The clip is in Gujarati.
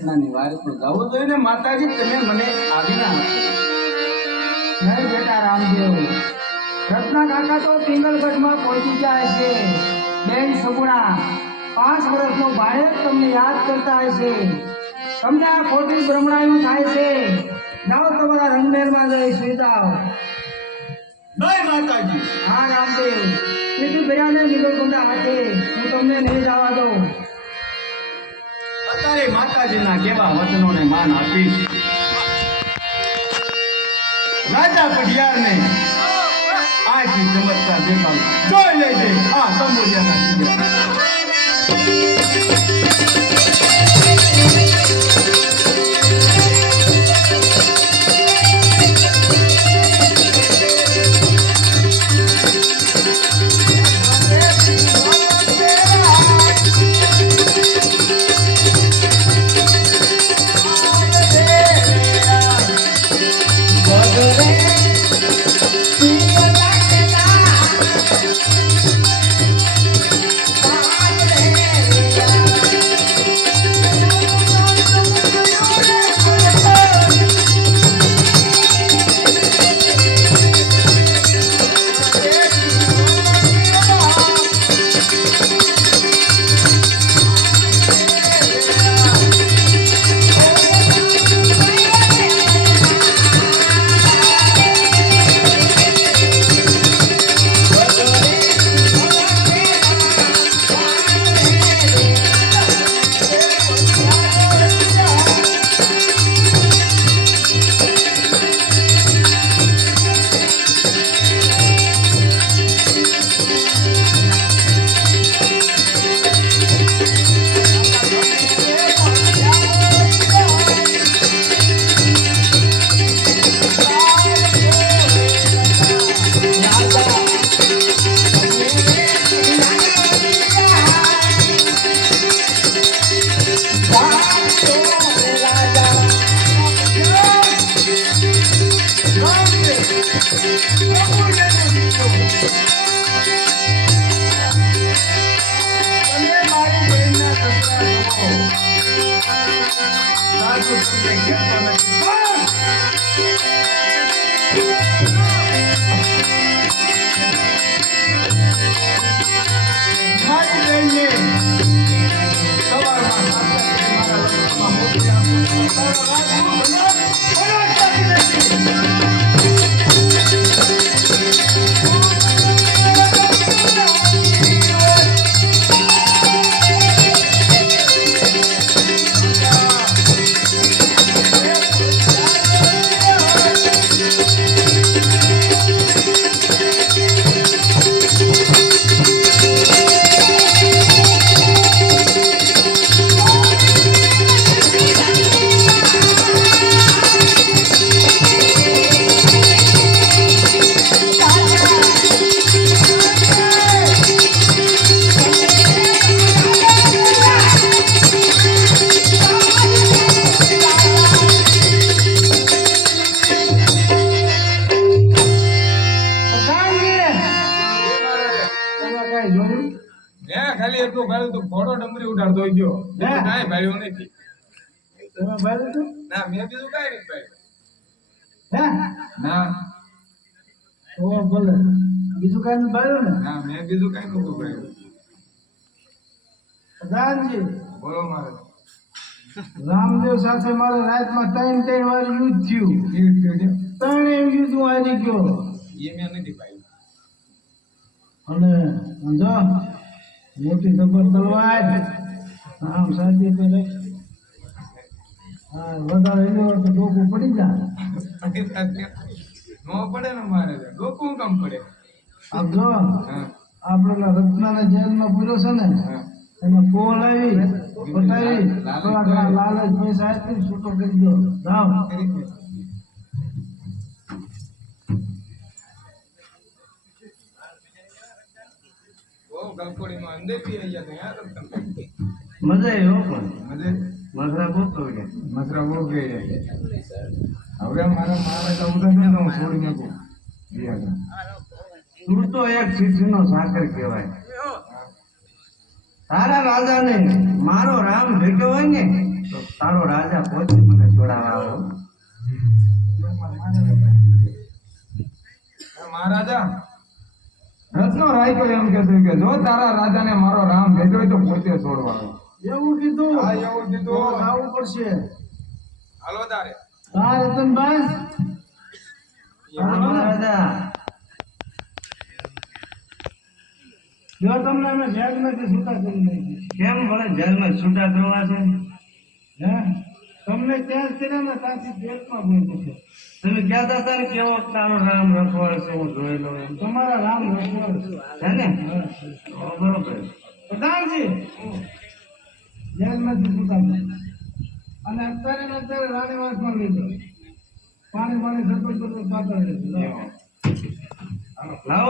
રત્નાની વારે તો જવું જોઈએ ને માતાજી, તમે મને આજ્ઞા આપો. નહીં બેટા રામદેવ, રત્ના કાકા તો પિંગલગઢમાં પહોંચી ગયા છે. બેન સગુણા 5 વર્ષનો ભાઈ તમને યાદ કરતા હશે. તમને આ ખોટી ભ્રમણાયું થાય છે. જાઓ તમારા રંગમેરમાં જઈ સુઈ જાઓ. નહીં માતાજી. હા રામદેવ, પીઠી ભર્યાને નીલો ગુંડા હાથે હું તમને નહીં જવા દઉં. અત્યારે માતાજીના કેવા વચનોને માન આપીશ. રાજા પઢિયારને આથી ચમત્કાર દેખાડો. જોઈ લેજે આ તંબુરિયાના ખાલી એટલું ભાડું તો ઘોડો ડમરી ઉડાડતો ગયો. કાંઈ ભાડ્યું નથી. તમે ભાડ્યું હતું? ના, મેં બીજું કાંઈ નથી ભાડ્યું. ના. ઓ બોલે બીજું કાંઈ નથી ભાડ્યું ને? ના, મેં બીજું કાંઈ નતું ભાડ્યું. પ્રધાનજી બોલો. મારે રામદેવ સાથે મારે રાતમાં 3 વાર યુદ્ધ થયું. 3 યુદ્ધ હું હારી ગયો. એ મેં નથી ભાડ્યું. અને સમજો મોટી જબર તલવાર આમ સાચી તો નહીં. હા, વધારે એનો તો ડોકું પડી જાય. નો પડે ને મારે ડોકું કામ પડે. આમ જો આપણે રત્નાના જેલમાં પૂર્યો છે ને, એને પોલ આવી બતાવી થોડા લાલચ પૈસા આપી છૂટો કરી દો. જાઓ. મજા મસરા બહુ હવે મારા છોડી નાખું. તું તો એક ચીઠીનો સાકર કહેવાય. તારા રાજાને મારો રામ ભેટો હોય ને તો તારો રાજા પોતે મને છોડાવવા આવો. મહારાજા રત્નો રાખ્યો એમ કે છે કે જો તારા રાજાને મારો રામ ભેજો હોય તો પોતે છોડવા આવે. એવું કીધું? હા એવું કીધું. આવવું પડશે. હાલો તારે. હા રતનભાઈ. હા, મહારાજા. જો તમને અમે જેલમાંથી છૂટા કરી નાખી. કેમ મને જેલમાં છૂટા કરવા છે? હે તમને ત્યાં જ કર્યા ને ત્યાંથી પેટમાં બોલતો છે. તમે કહેતા હતા ને કેવો તારો રામ રખવાડ છે, હું જોઈ લઉં એમ. તમારા રામ રખવાડ છે ને? તો બરોબર. પ્રધાનજી જેલમાંથી છૂટા કરી અને અત્યારે ને અત્યારે રાણીવાસમાં લઈ જાઓ. પાણી સરપંચ પાત્ર લાવો